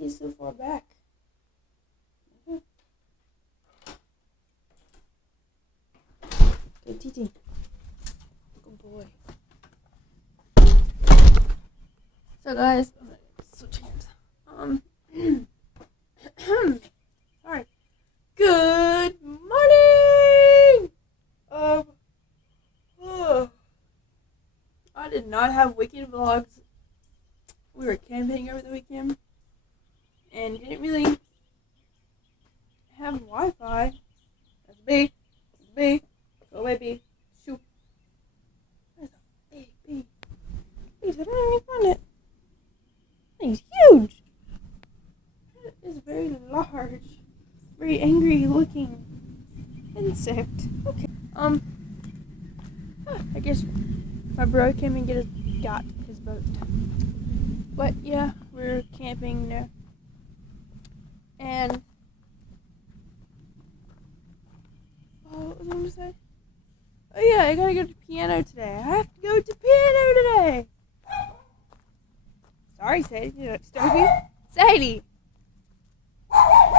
He's so far back. Good TT. Good boy. So guys, I'm gonna switch hands. Sorry. Good morning. I did not have weekend vlogs. We were camping over the weekend and didn't really have Wi-Fi. That's a bee. That's a bee. Go away, bee. Shoot. That's a big bee. Please, I don't even find it. Thing's huge. It is very large. Very angry looking insect. Okay. I guess my bro came and got his boat. But yeah, we're camping now. And what was I going to say? Oh yeah, I gotta go to piano today. I have to go to piano today. Sorry, Sadie. Did I disturb you? Sadie!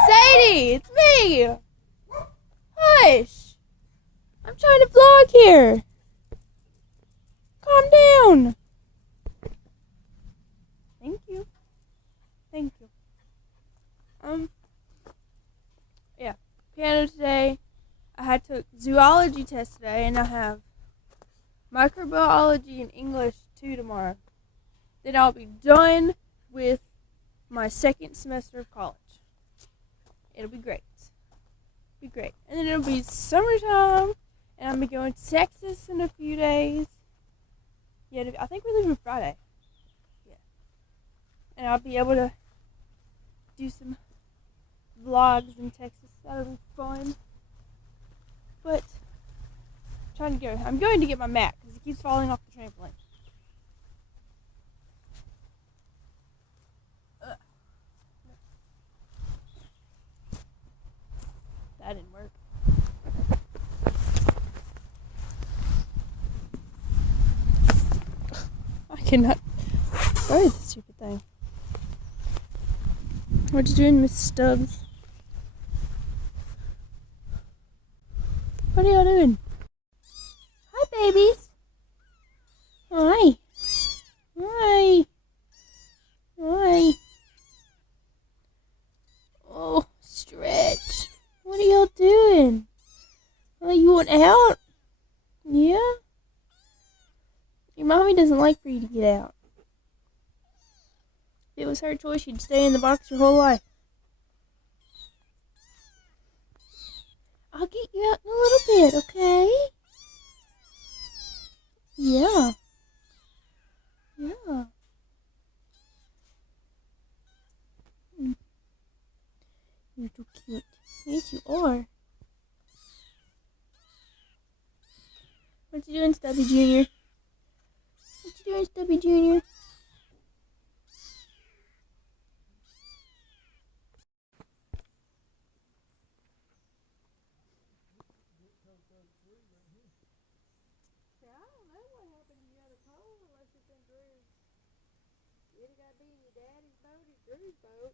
Sadie! It's me! Hush! I'm trying to vlog here. Calm down. Thank you. Thank you. Yeah. Piano today. I had to zoology test today, and I have microbiology and English 2 tomorrow. Then I'll be done with my second semester of college. It'll be great. Be great. And then it'll be summertime, and I'm going to be going to Texas in a few days. Yeah, I think we're leaving Friday. Yeah. And I'll be able to do some vlogs in Texas. That'll be fun. But I'm trying to go. I'm going to get my mat because it keeps falling off the trampoline. That didn't work. I cannot throw this stupid thing. What you doing, Miss Stubbs? What are y'all doing? Hi, babies. Hi. Hi. Hi. Oh, stretch. What are y'all doing? Oh, you want out? Yeah? Your mommy doesn't like for you to get out. If it was her choice, she'd stay in the box her whole life. I'll get you out in a little bit, okay? Yeah. Yeah. You're too cute. Yes, you are. What you doing, Stubby Jr.? What you doing, Stubby Jr.? I don't know what happened to the other pole unless it's in Drew's. Either gotta be your daddy's boat or Drew's boat.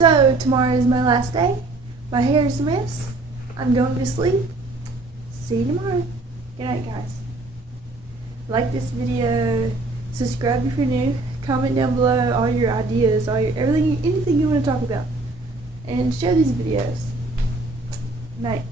So tomorrow is my last day. My hair is a mess. I'm going to sleep. See you tomorrow. Good night, guys. Like this video. Subscribe if you're new. Comment down below all your ideas, everything, anything you want to talk about, and share these videos. Night.